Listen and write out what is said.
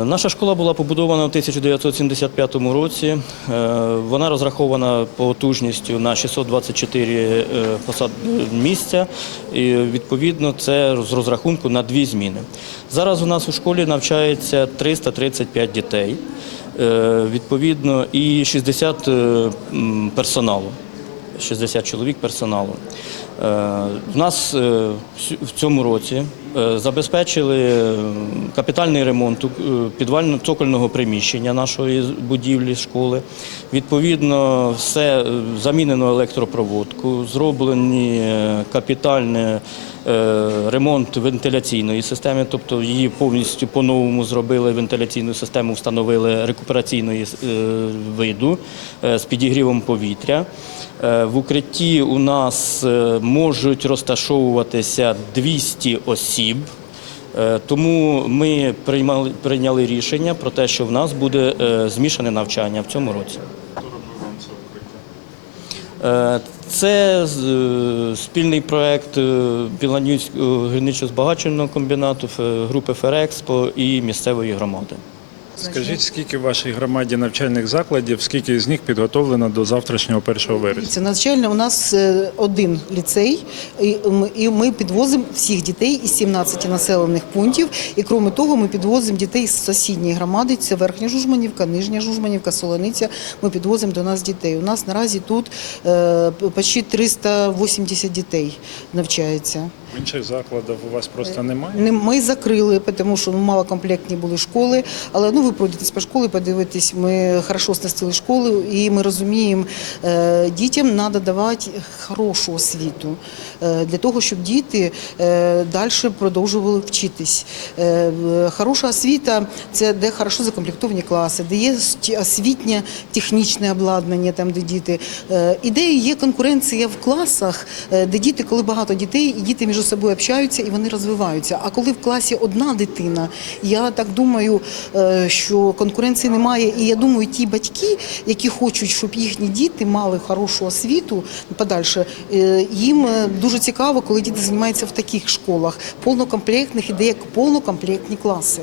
Наша школа була побудована в 1975 році. Е, Вона розрахована потужністю на 624 е, посад місця. І відповідно це з розрахунку на дві зміни. Зараз у нас у школі навчається 335 дітей, е, відповідно, і 60 е, персоналу. 60 чоловік персоналу. Е, В нас е, в цьому році е, забезпечили е, капітальний ремонт е, підвально цокольного приміщення нашої будівлі школи. Відповідно, все е, замінено електропроводку, зроблені е, капітальний е, ремонт вентиляційної системи, тобто її повністю по-новому зробили вентиляційну систему, встановили рекупераційної е, виду е, з підігрівом повітря. Е, В укритті у нас е, можуть розташовуватися 200 осіб. Е, Тому ми приймали, прийняли рішення про те, що в нас буде е, змішане навчання в цьому році. Е, Це з- е, спільний проєкт Біланівського гірничо-збагачувального комбінату, групи Ферекспо і місцевої громади. Скажіть, скільки в вашій громаді навчальних закладів, скільки з них підготовлено до завтрашнього 1 вересня? Це навчально у нас е, один ліцей, і ми, підвозимо всіх дітей із 17 населених пунктів. І крім того, ми підвозимо дітей з сусідньої громади. Це Верхня Жужманівка, Нижня Жужманівка, Солониця. Ми підвозимо до нас дітей. У нас наразі тут е, почти 380 дітей навчається. В інших закладах у вас просто немає? Не- Ми закрили, тому що ну, малокомплектні були школи. Але ну ви пройдетесь по школі, подивитесь, ми хорошо оснастили школу, і ми розуміємо, е, дітям треба давати хорошу освіту е, для того, щоб діти е, далі продовжували вчитись. Хороша освіта це де хорошо закомплектовані класи, де є освітнє технічне обладнання, там де діти. І є конкуренція в класах, де діти, коли багато дітей, і діти між собою общаються і вони розвиваються. А коли в класі одна дитина, я так думаю, що конкуренції немає. І я думаю, ті батьки, які хочуть, щоб їхні діти мали хорошу освіту подальше, е, їм е, дуже цікаво, коли діти займаються в таких школах повнокомплектних і де повнокомплектні класи.